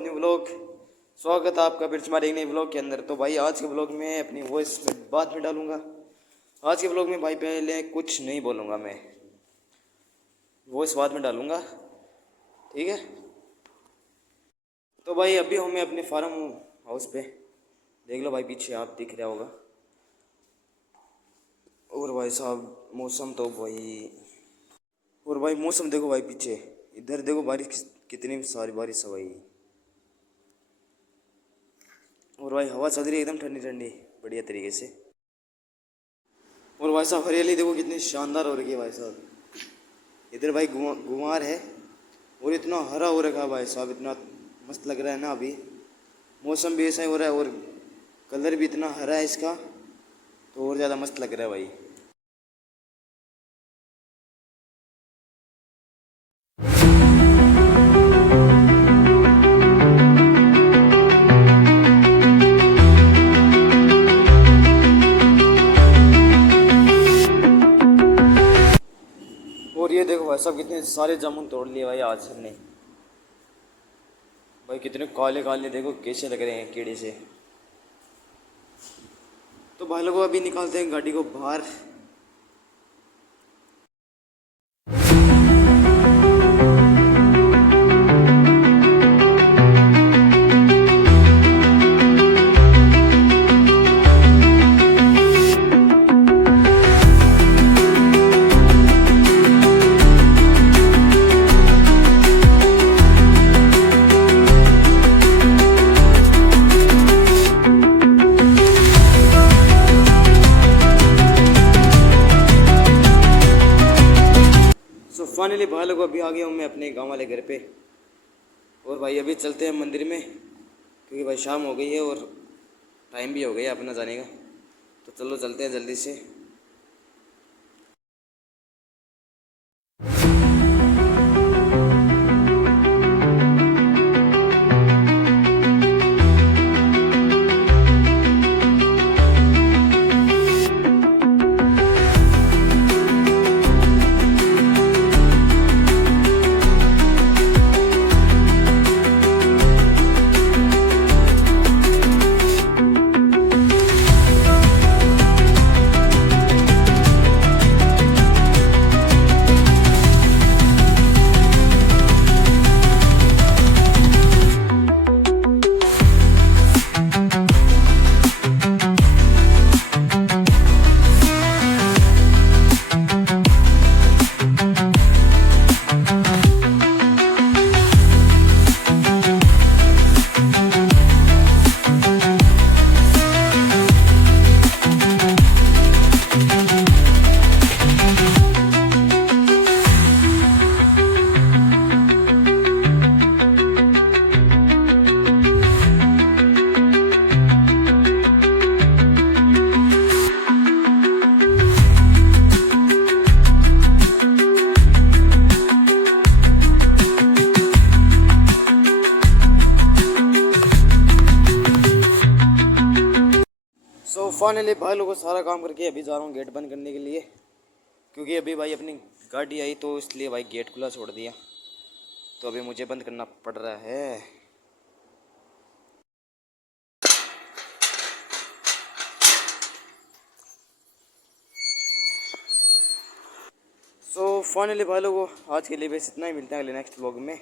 New vlog. स्वागत है आपका फिर से हमारे एक नए व्लॉग के अंदर। तो भाई आज के व्लॉग में अपनी वॉइस बाद में डालूंगा। आज के व्लॉग में भाई पहले कुछ नहीं बोलूँगा, मैं वॉइस बाद में डालूँगा, ठीक है। तो भाई अभी हूँ मैं अपने फार्म हाउस पे, देख लो भाई पीछे आप दिख रहा होगा। और भाई साहब मौसम तो भाई मौसम देखो भाई, पीछे इधर देखो बारिश, कितनी सारी बारिश है भाई। और भाई हवा चल रही है एकदम ठंडी ठंडी बढ़िया तरीके से। और भाई साहब हरियाली देखो कितनी शानदार हो रही है भाई साहब। इधर भाई गुमार है और इतना हरा हो रखा है भाई साहब, इतना मस्त लग रहा है ना। अभी मौसम भी ऐसा ही हो रहा है और कलर भी इतना हरा है इसका, तो और ज़्यादा मस्त लग रहा है भाई। और ये देखो भाई साहब कितने सारे जामुन तोड़ लिए भाई आज हमने। भाई कितने काले काले देखो कैसे लग रहे हैं कीड़े से। तो भाई लोगों अभी निकालते हैं गाड़ी को बाहर। फाइनली भाई लोग अभी आ गया हूँ मैं अपने गांव वाले घर पे। और भाई अभी चलते हैं मंदिर में, क्योंकि भाई शाम हो गई है और टाइम भी हो गया अपना जाने का। तो चलो चलते हैं जल्दी से। फाइनली भाई लोगों को सारा काम करके अभी जा रहा हूँ गेट बंद करने के लिए, क्योंकि अभी भाई अपनी गाड़ी आई तो इसलिए भाई गेट खुला छोड़ दिया। तो अभी मुझे बंद करना पड़ रहा है। फाइनली भाई लोगों आज के लिए बस इतना ही, मिलते हैं अगले नेक्स्ट व्लॉग में।